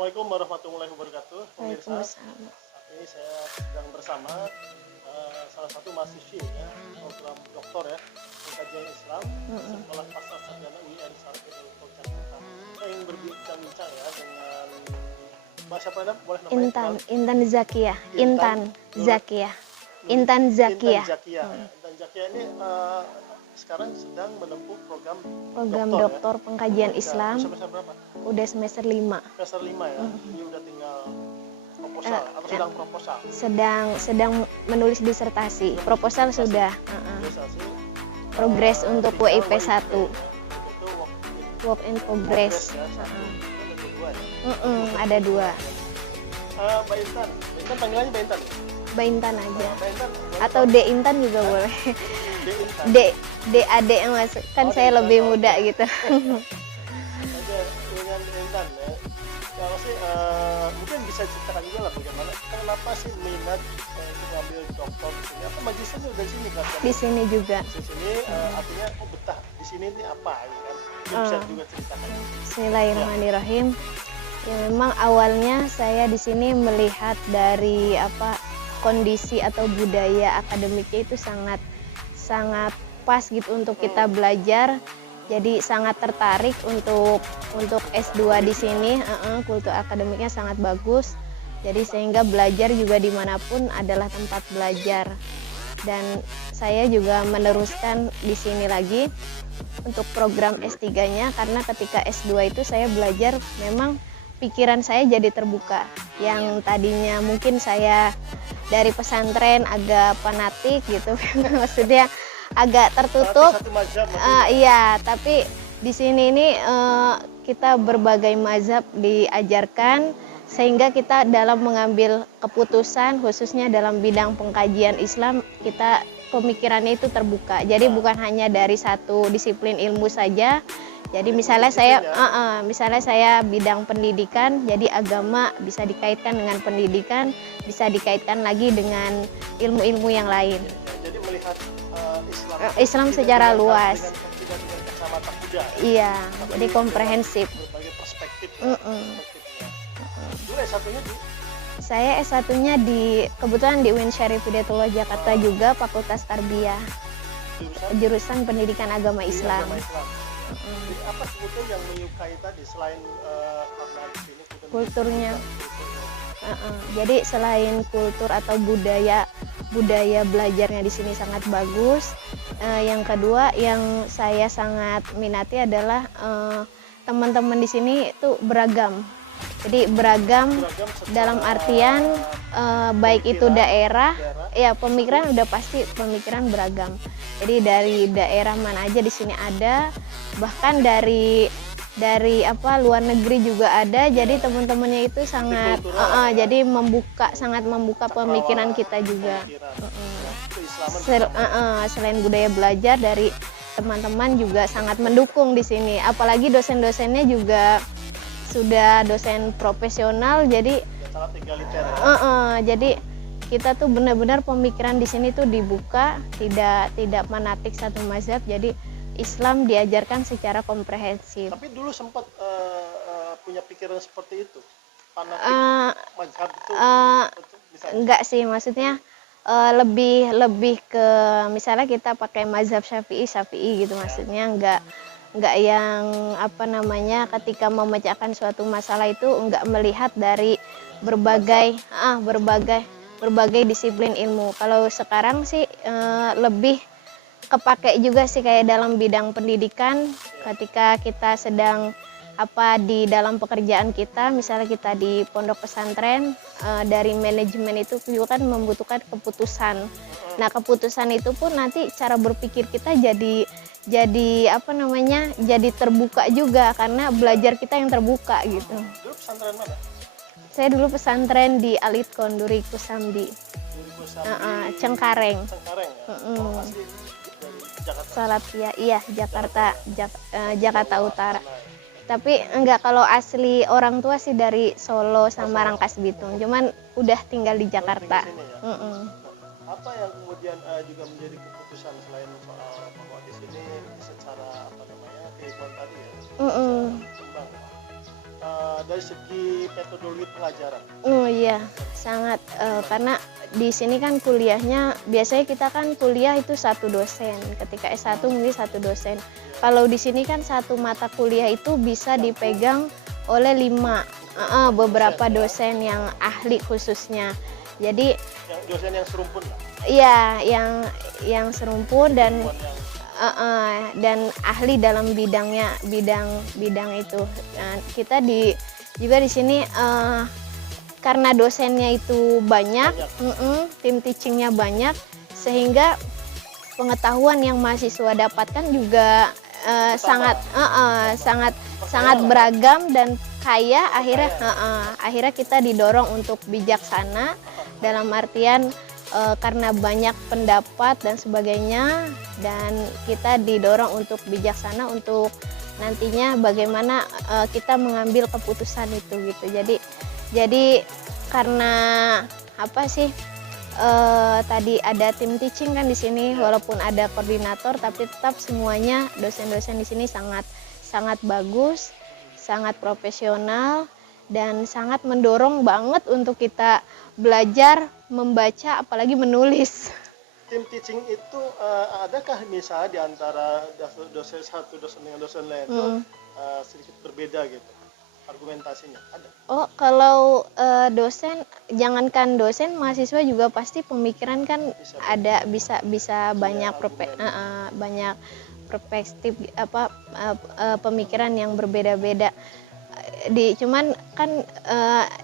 Assalamualaikum warahmatullahi wabarakatuh, pemirsa. Waalaikumsalam. Saat ini saya sedang bersama salah satu mahasiswi ya, program doktor ya, pengkajian Islam, Sekolah Pasar Sarjana UIN Sarjana Jakarta. Saya ingin berbincang-bincang ya dengan Mbak siapa namanya? Boleh namanya? Intan Zakiyah. Intan Zakiyah. Intan Zakiyah. Intan Zakiyah ini sekarang sedang menempuh program doktor pengkajian Islam. Semester berapa? Udah semester 5. Semester 5 ya. Ini udah tinggal proposal atau sedang proposal? Sedang menulis disertasi. Proposal sudah. Progres untuk WIP 1. Itu Work in progress. ya, satu. Ada dua ya. Ada 2. Mbak Intan panggilannya Mbak Intan. Mbak Intan aja. Mbak Intan Atau D Intan juga boleh. D Intan. D Ade yang masuk. Kan Oh, saya D Intan. lebih muda gitu. Aja dengan Intan ya. Kalau sih mungkin bisa ceritakan juga lah bagaimana kenapa sih minat mengambil doktor di sini? Apa majisannya udah di sini kan? Di sini juga. Di sini artinya betah di sini ini apa ya kan? Mungkin bisa juga ceritakan. Bismillahirrahmanirrahim. Ya, memang awalnya saya di sini melihat dari kondisi atau budaya akademiknya itu sangat pas gitu untuk kita belajar. Jadi sangat tertarik untuk S2 di sini. Kultur akademiknya sangat bagus. Jadi sehingga belajar juga dimanapun adalah tempat belajar. Dan saya juga meneruskan di sini lagi untuk program S3-nya karena ketika S2 itu saya belajar memang pikiran saya jadi terbuka. Yang tadinya mungkin saya dari pesantren agak fanatik gitu, maksudnya agak tertutup. Satu mazhab Iya, tapi di sini ini kita berbagai mazhab diajarkan sehingga kita dalam mengambil keputusan khususnya dalam bidang pengkajian Islam kita pemikirannya itu terbuka. Jadi bukan hanya dari satu disiplin ilmu saja. Jadi misalnya saya bidang pendidikan, jadi agama bisa dikaitkan dengan pendidikan, bisa dikaitkan lagi dengan ilmu-ilmu yang lain. Jadi melihat Islam secara luas. Dengan kacamata kuda. Iya, jadi komprehensif. Berbagai perspektif. Dulu S1-nya di Saya S1-nya kebetulan di UIN Syarif Hidayatullah Jakarta juga, Fakultas Tarbiyah, jurusan Pendidikan Agama Islam. Agama Islam. Jadi apa sebetulnya yang menyukai tadi selain karena di sini Kulturnya. Jadi selain kultur atau budaya belajarnya di sini sangat bagus. Yang kedua yang saya sangat minati adalah teman-teman di sini itu beragam. Jadi beragam dalam artian baik itu daerah, ya pemikiran udah pasti pemikiran beragam. Jadi dari daerah mana aja di sini ada, bahkan dari luar negeri juga ada. Jadi teman-temannya itu sangat jadi sangat membuka pemikiran kita juga. Selain budaya belajar dari teman-teman juga sangat mendukung di sini. Apalagi dosen-dosennya juga sudah dosen profesional, jadi sangat egaliter ya. Jadi kita tuh benar-benar pemikiran di sini tuh dibuka, tidak fanatik satu mazhab. Jadi Islam diajarkan secara komprehensif. Tapi dulu sempat punya pikiran seperti itu, fanatik mazhab itu. Enggak sih, maksudnya lebih ke misalnya kita pakai mazhab Syafi'i gitu, maksudnya enggak yang ketika memecahkan suatu masalah itu enggak melihat dari berbagai disiplin ilmu. Kalau sekarang sih lebih kepake juga sih kayak dalam bidang pendidikan ketika kita sedang di dalam pekerjaan kita, misalnya kita di pondok pesantren, dari manajemen itu juga kan membutuhkan keputusan. Nah, keputusan itu pun nanti cara berpikir kita jadi terbuka juga karena belajar kita yang terbuka gitu. Dulu pesantren mana? Saya dulu pesantren di Alitkon Duri Kusambi. Cengkareng. Cengkareng ya. Asli dari Jakarta. Salapia, iya Jakarta Utara. Tapi enggak, kalau asli orang tua sih dari Solo sama Rangkas Bitung, cuman udah tinggal di Jakarta. Apa yang kemudian juga menjadi keputusan selain soal bahwa di sini secara kehidupan tadi ya? Dari dari segi metodologi pengajaran? Oh iya, sangat karena di sini kan kuliahnya biasanya kita kan kuliah itu satu dosen. Ketika S1 mungkin satu dosen. Kalau di sini kan satu mata kuliah itu bisa dipegang oleh 5 beberapa dosen yang ahli khususnya. Jadi Yang dosen yang serumpun lah. iya yang serumpun dan Yang dan ahli dalam bidang itu. Nah, kita juga di sini karena dosennya itu banyak, tim teachingnya banyak, sehingga pengetahuan yang mahasiswa dapatkan juga sangat beragam dan kaya. Akhirnya kita didorong untuk bijaksana dalam artian karena banyak pendapat dan sebagainya, dan kita didorong untuk bijaksana untuk nantinya bagaimana kita mengambil keputusan itu gitu. Jadi karena apa sih tadi ada tim teaching kan di sini, walaupun ada koordinator tapi tetap semuanya dosen-dosen di sini sangat bagus, sangat profesional dan sangat mendorong banget untuk kita belajar membaca apalagi menulis. tim teaching itu adakah misalnya di antara satu dosen dengan dosen lain itu sedikit berbeda gitu argumentasinya? Ada? Oh, kalau dosen, jangankan dosen, mahasiswa juga pasti pemikiran kan bisa banyak banyak perspektif pemikiran yang berbeda-beda. Cuman kan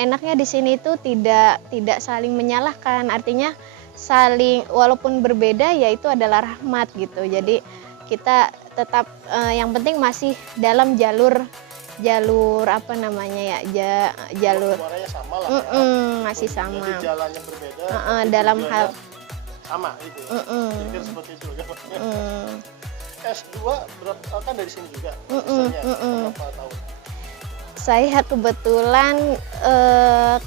enaknya di sini itu tidak saling menyalahkan, artinya saling, walaupun berbeda ya itu adalah rahmat gitu. Jadi kita tetap yang penting masih dalam jalur apa namanya ya, jalur Suaranya sama lah masih sama. Jadi jalannya berbeda Dalam hal sama itu ya. Jadi kan seperti itu kan. S2 kan dari sini juga misalnya berapa tahun? Saya kebetulan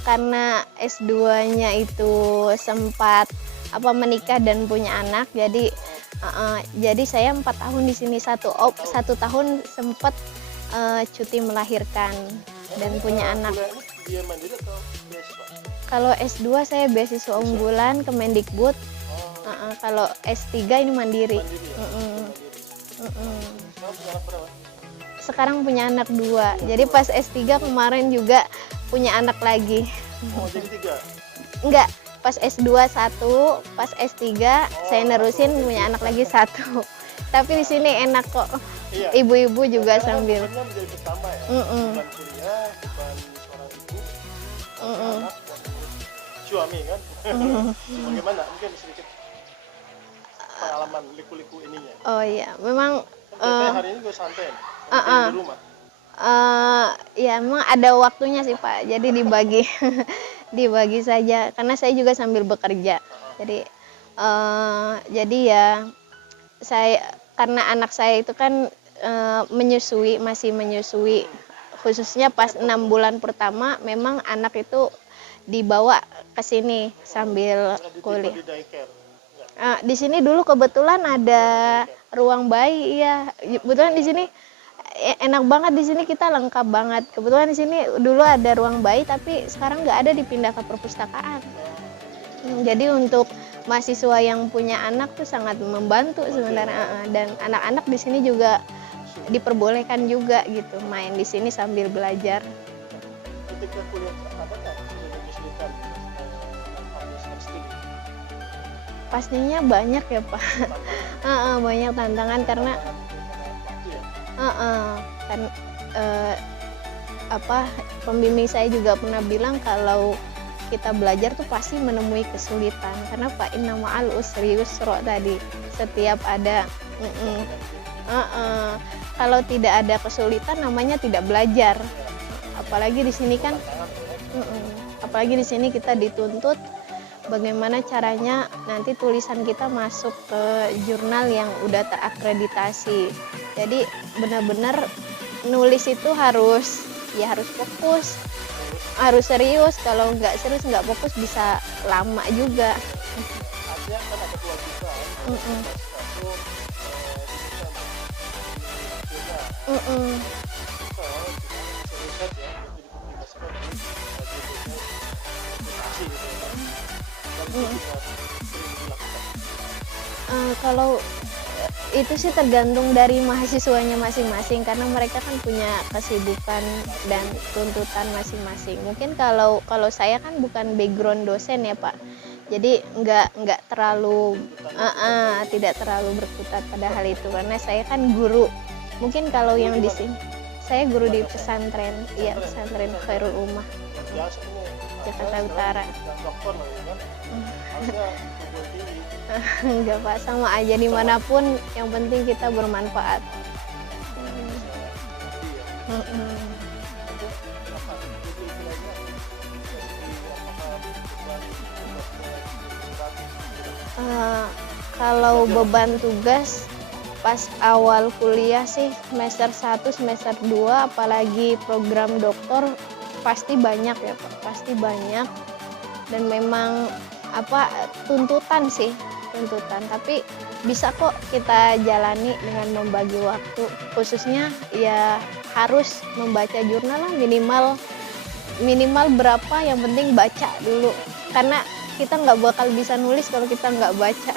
karena S2-nya itu sempat menikah dan punya anak, jadi saya 4 tahun di sini, satu tahun sempat cuti melahirkan dan punya anak. Dia mandiri atau beasiswa? Kalau S2 saya beasiswa unggulan Kemendikbud. Kalau S3 ini mandiri. Sekarang punya anak 2. Jadi pas S3 kemarin juga punya anak lagi. Oh, jadi 3? Enggak, pas S2 1, pas S3 saya nerusin punya anak lagi 1. Tapi di sini enak kok. Iya. Ibu-ibu juga Karena sambil. bebannya menjadi bersama ya. Beban kuliah, beban seorang ibu, anak, dan suami kan. Bagaimana? Mungkin sedikit pengalaman liku-liku ininya. Oh iya, memang Biasanya hari ini gue santai di rumah. Ya memang ada waktunya sih Pak. Jadi dibagi saja karena saya juga sambil bekerja. Jadi ya saya, karena anak saya itu kan masih menyusui, khususnya pas 6 bulan pertama memang anak itu dibawa ke sini sambil kuliah. Di daycare? Di sini dulu kebetulan ada ruang bayi ya. Kebetulan di sini enak banget, di sini kita lengkap banget. Kebetulan di sini dulu ada ruang bayi tapi sekarang nggak ada, dipindah ke perpustakaan. Jadi untuk mahasiswa yang punya anak tuh sangat membantu sebenarnya, dan anak-anak di sini juga diperbolehkan juga gitu main di sini sambil belajar. Ketika kuliah apakah kesulitan Pastinya banyak ya Pak. Banyak tantangan karena pembimbing saya juga pernah bilang kalau kita belajar tuh pasti menemui kesulitan, karena Pak inna ma'al usri yusra tadi, setiap ada kalau tidak ada kesulitan namanya tidak belajar. Apalagi di sini kan apalagi di sini kita dituntut bagaimana caranya nanti tulisan kita masuk ke jurnal yang udah terakreditasi. Jadi benar-benar nulis itu harus fokus, harus serius. Kalau nggak serius, nggak fokus, bisa lama juga. Artinya kan ada kewajiban. Mm. juga sering dilakukan? Kalau itu sih tergantung dari mahasiswanya masing-masing karena mereka kan punya kesibukan dan tuntutan masing-masing. Mungkin kalau kalau saya kan bukan background dosen ya Pak, jadi nggak terlalu tidak terlalu berkutat pada hal itu karena saya kan guru. Mungkin kalau yang di sini saya guru di pesantren, iya pesantren Khairul Ummah Biasa ini Jakarta Utara. dan dokter loh ya kan, harusnya tubuh tinggi. Enggak Pak, sama aja dimanapun yang penting kita bermanfaat. Iya. Mm-mm. Itu apa? Jadi istilahnya apakah beban tugas berat? Kalau beban tugas pas awal kuliah sih semester 1, semester 2 apalagi program doktor pasti banyak ya Pak, pasti banyak dan memang tuntutan sih, tuntutan, tapi bisa kok kita jalani dengan membagi waktu, khususnya ya harus membaca jurnal lah minimal berapa, yang penting baca dulu karena kita nggak bakal bisa nulis kalau kita nggak baca.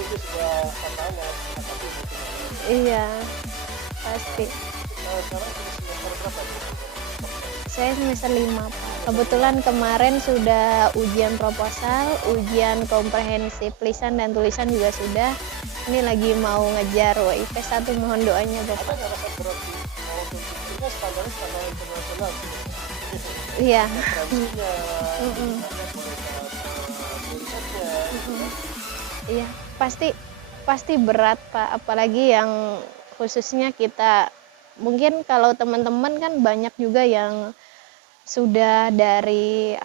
Itu sebuah tantangan yang harus dihadapi gitu. Iya pasti. Sekarang sudah semester berapa nih? Saya semester 5 Pak. Kebetulan kemarin sudah ujian proposal, ujian komprehensif lisan dan tulisan juga sudah. Ini lagi mau ngejar WIP 1, mohon doanya Ada Bapak. nggak rasa berat sih? Mau tentunya standarnya standar internasional sih. Iya. Referensinya, Mm-mm. tulisannya, Iya, pasti berat Pak, apalagi yang khususnya kita mungkin kalau teman-teman kan banyak juga yang sudah dari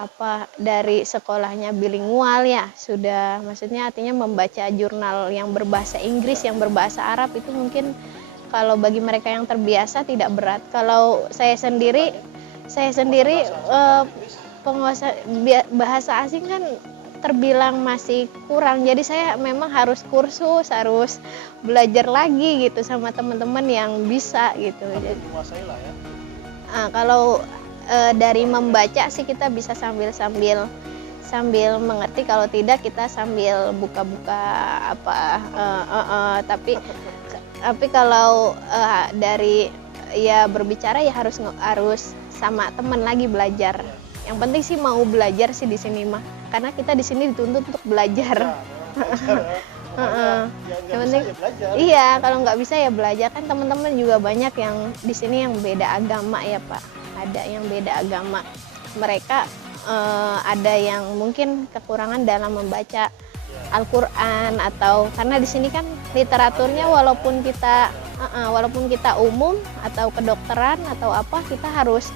sekolahnya bilingual ya, sudah maksudnya artinya membaca jurnal yang berbahasa Inggris, yang berbahasa Arab itu mungkin kalau bagi mereka yang terbiasa tidak berat. Kalau saya sendiri penguasa bahasa asing kan terbilang masih kurang, jadi saya memang harus kursus, harus belajar lagi gitu sama teman-teman yang bisa gitu. Jadi menguasai lah ya. kalau dari membaca sih kita bisa sambil mengerti, kalau tidak kita sambil buka-buka tapi kalau dari ya berbicara ya harus sama teman lagi belajar. Yang penting sih mau belajar sih di sini mah, karena kita di sini dituntut untuk belajar. Yang penting ya belajar. Iya, kalau nggak bisa ya belajar, kan teman-teman juga banyak yang di sini yang beda agama ya Pak, ada yang beda agama, mereka ada yang mungkin kekurangan dalam membaca Al-Quran, atau karena di sini kan literaturnya walaupun kita umum atau kedokteran atau apa, kita harus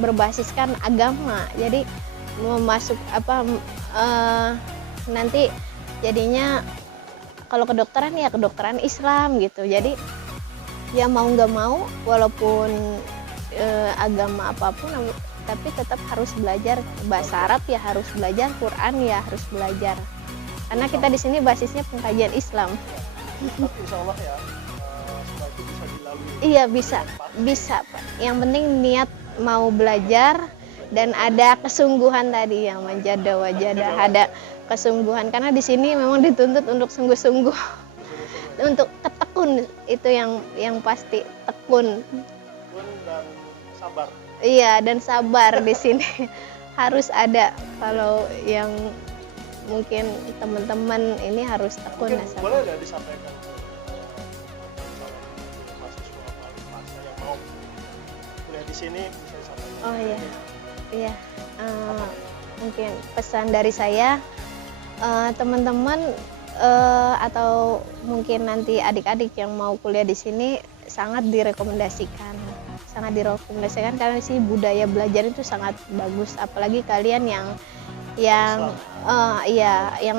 berbasiskan agama, jadi nanti jadinya kalau kedokteran ya kedokteran Islam gitu, jadi ya mau nggak mau walaupun agama apapun tapi tetap harus belajar bahasa Arab, ya harus belajar Quran, ya harus belajar karena kita di sini basisnya pengkajian Islam. Tapi insya Allah ya semua itu bisa dilalui. Iya bisa Pak, yang penting niat mau belajar dan ada kesungguhan tadi yang menjada wajada, ada kesungguhan karena di sini memang dituntut untuk sungguh-sungguh, untuk ketekun, itu yang pasti tekun. Tekun dan sabar. Iya, dan sabar di sini harus ada. Kalau yang mungkin teman-teman ini harus tekun Mungkin dan sabar. boleh nggak disampaikan ke mahasiswa mahasiswa yang mau kuliah di sini, bisa disampaikan. Oh iya. Mungkin pesan dari saya, teman-teman atau mungkin nanti adik-adik yang mau kuliah di sini sangat direkomendasikan karena di sini budaya belajar itu sangat bagus, apalagi kalian yang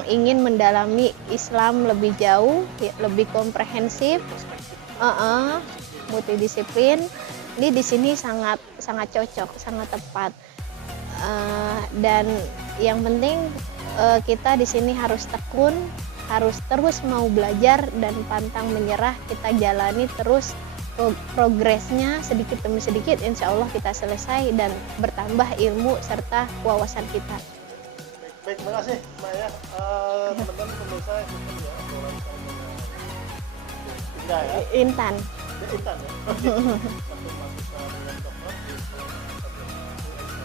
ingin mendalami Islam lebih jauh, lebih komprehensif, multidisiplin. Ini di sini sangat cocok, sangat tepat. Dan yang penting kita di sini harus tekun, harus terus mau belajar dan pantang menyerah, kita jalani terus progresnya sedikit demi sedikit, insya Allah kita selesai dan bertambah ilmu serta wawasan kita. Baik, terima kasih Mbak ya. Teman-teman pemirsa ikutin ya obrolan saya dengan Indah ya. Intan. Ya, Intan ya. Oke. Satu mahasiswa dengan dokter di Sekolah Sarjana UIN.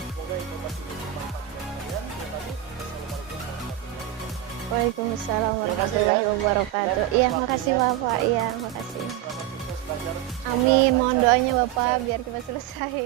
Semoga informasi ini bermanfaat buat kalian. Terima kasih. Assalamualaikum warahmatullahi wabarakatuh. Waalaikumsalam Terima kasih ya. warahmatullahi wabarakatuh. Dan Iya, atas makasih waktunya. Bapak. Iya, makasih. Selamat sukses belajar. Semoga Amin. Mohon lancar. doanya Bapak biar kita selesai.